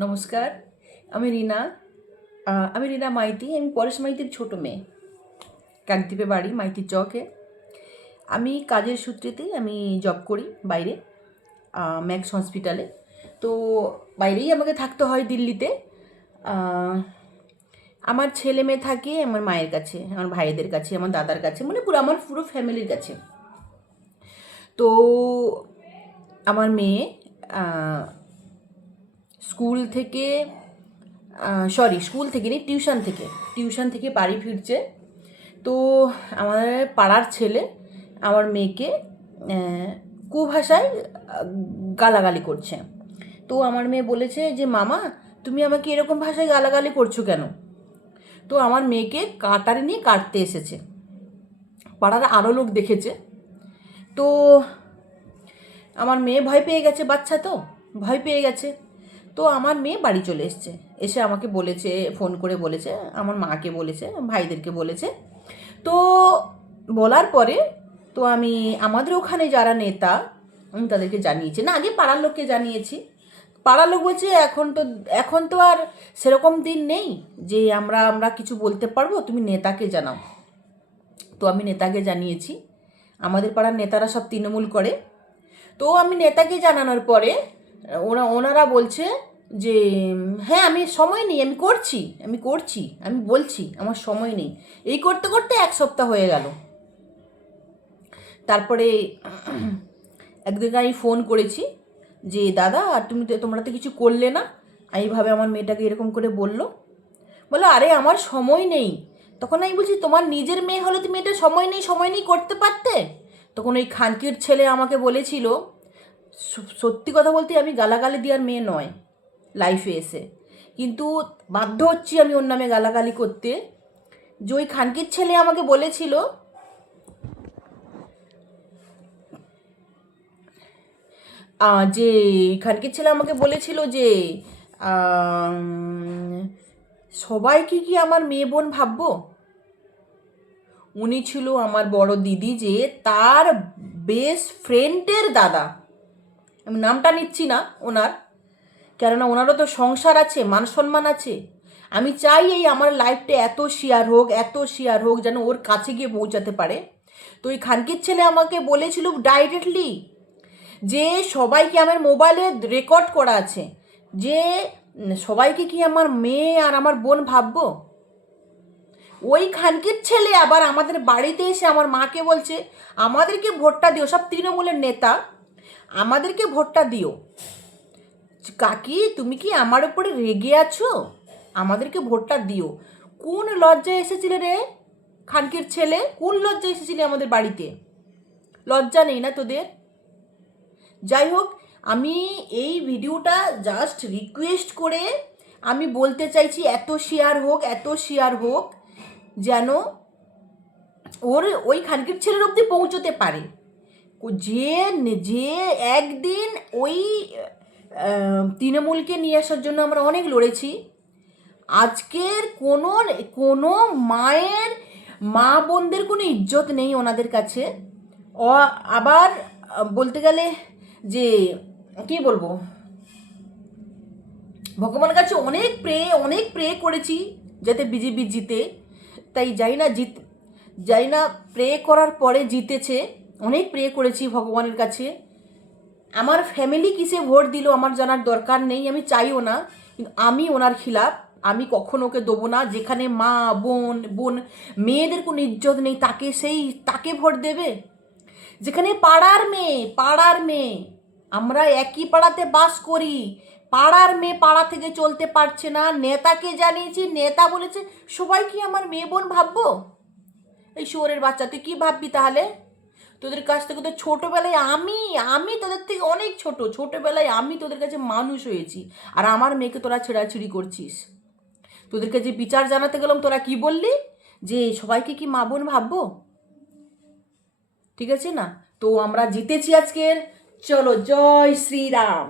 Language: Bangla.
নমস্কার। আমি রিনা। আমি রিনা মাইতি। আমি পরেশ মাইতির ছোটো মেয়ে। কাকদ্বীপে বাড়ি, মাইতির চকে। আমি কাজের সূত্রেতেই আমি জব করি বাইরে, ম্যাক্স হসপিটালে। তো বাইরেই আমাকে থাকতে হয় দিল্লিতে। আমার ছেলে মেয়ে থাকে আমার মায়ের কাছে, আমার ভাইদের কাছে, আমার দাদার কাছে, মানে আমার পুরো ফ্যামিলির কাছে। তো আমার মেয়ে স্কুল থেকে স্কুল থেকে নেই, টিউশন থেকে বাড়ি ফিরছে। তো আমাদের পাড়ার ছেলে আমার মেয়েকে কুভাষায় গালাগালি করছে। তো আমার মেয়ে বলেছে যে মামা, তুমি আমাকে এরকম ভাষায় গালাগালি করছো কেন? তো আমার মেয়েকে কাটারি নিয়ে কাটতে এসেছে। পাড়ার আরও লোক দেখেছে। তো আমার মেয়ে ভয় পেয়ে গেছে, বাচ্চা তো ভয় পেয়ে গেছে। তো আমার মেয়ে বাড়ি চলে এসছে, এসে আমাকে বলেছে, ফোন করে বলেছে, আমার মাকে বলেছে, ভাইদেরকে বলেছে। তো বলার পরে তো আমি আমাদের ওখানে যারা নেতা আমি তাদেরকে জানিয়েছি, না আগে পাড়ার লোককে জানিয়েছি। পাড়ার লোক বলছে এখন তো আর সেরকম দিন নেই যে আমরা কিছু বলতে পারবো, তুমি নেতাকে জানাও। তো আমি নেতাকে জানিয়েছি। আমাদের পাড়ার নেতারা সব তৃণমূল করে। তো আমি নেতাকে জানানোর পরে ওনারা বলছে যে হ্যাঁ, আমি সময় নেই, আমি বলছি আমার সময় নেই। এই করতে করতে 1 সপ্তাহ হয়ে গেল। তারপরে একদিন আমি ফোন করেছি যে দাদা, তোমরা তো কিছু করলে না, এইভাবে আমার মেয়েটাকে এরকম করে বললো। আরে আমার সময় নেই। তখন আমি বলছি তোমার নিজের মেয়ে হলে তুমি এটা সময় নেই করতে পারতে। তখন ওই খানকির ছেলে আমাকে বলেছিল, সত্যি কথা বলতে আমি গালাগালি দেওয়ার মেয়ে নয় লাইফে এসে, কিন্তু বাধ্য হচ্ছি আমি ওর নামে গালাগালি করতে। যে ওই খানকির ছেলে আমাকে বলেছিল যে খানকির ছেলে আমাকে বলেছিল যে সবাইকে কি আমার মেয়ে বোন ভাববো? উনি ছিল আমার বড় দিদি, যে তার বেস্ট ফ্রেন্ডের দাদা। আমি নামটা নিচ্ছি না ওনার, কেননা ওনারও তো সংসার আছে, মান সম্মান আছে। আমি চাই এই আমার লাইফটা এত শেয়ার হোক যেন ওর কাছে গিয়ে পৌঁছাতে পারে। তো এই খানকির ছেলে আমাকে বলেছিল ডাইরেক্টলি যে সবাইকে, আমার মোবাইলে রেকর্ড করা আছে, যে সবাইকে কি আমার মেয়ে আর আমার বোন ভাববো? ওই খানকির ছেলে আবার আমাদের বাড়িতে এসে আমার মাকে বলছে আমাদেরকে ভোটটা দিও, সব তৃণমূলের নেতা, আমাদেরকে ভোটটা দিও। কাকি, তুমি কি আমার উপরে রেগে আছো? আমাদেরকে ভোটটা দিও। কোন লজ্জায় এসেছিলে রে খানকির ছেলে? কোন লজ্জায় এসেছিলে আমাদের বাড়িতে? লজ্জা নেই না তোদের? যাই হোক, আমি এই ভিডিওটা জাস্ট রিকোয়েস্ট করে আমি বলতে চাইছি এত শেয়ার হোক যেন ওই খানকির ছেলের অবধি পৌঁছতে পারে। যে যে একদিন ওই তৃণমূলকে নিয়ে আসার জন্য আমরা অনেক লড়েছি। আজকের কোনো মায়ের, মা বোনদের কোনো ইজ্জত নেই ওনাদের কাছে। আবার বলতে গেলে যে কি বলবো, ভগবানের কাছে অনেক প্রে করেছি যাতে বিজেপি জিতে। তাই যাই না প্রে করার পরে জিতেছে। অনেক প্রে করেছি ভগবানের কাছে। আমার ফ্যামিলি কিসে ভোট দিল আমার জানার দরকার নেই, আমি চাইও না, কিন্তু আমি ওনার খিলাফ। আমি কখনো ওকে দেবো না। যেখানে মা বোন মেয়েদের কোনো ইজ্জত নেই তাকে ভোট দেবে। যেখানে পাড়ার মেয়ে, আমরা একই পাড়াতে বাস করি, পাড়ার মেয়ে পাড়া থেকে চলতে পারছে না, নেতাকে জানিয়েছি, নেতা বলেছে সবাই কি আমার মেয়ে বোন ভাববো? এই শুয়োরের বাচ্চা, তুই কি ভাববি তাহলে? তোদের কাছ থেকে তো ছোটোবেলায় আমি তোদের থেকে অনেক ছোটোবেলায় আমি তোদের কাছে মানুষ হয়েছি, আর আমার মেয়েকে তোরা ছেঁড়াছিড়ি করছিস। তোদেরকে যে বিচার জানাতে গেলাম তোরা কি বললি? যে সবাইকে কি মা বোন ভাববো? ঠিক আছে না? তো আমরা জিতেছি আজকের। চলো, জয় শ্রীরাম।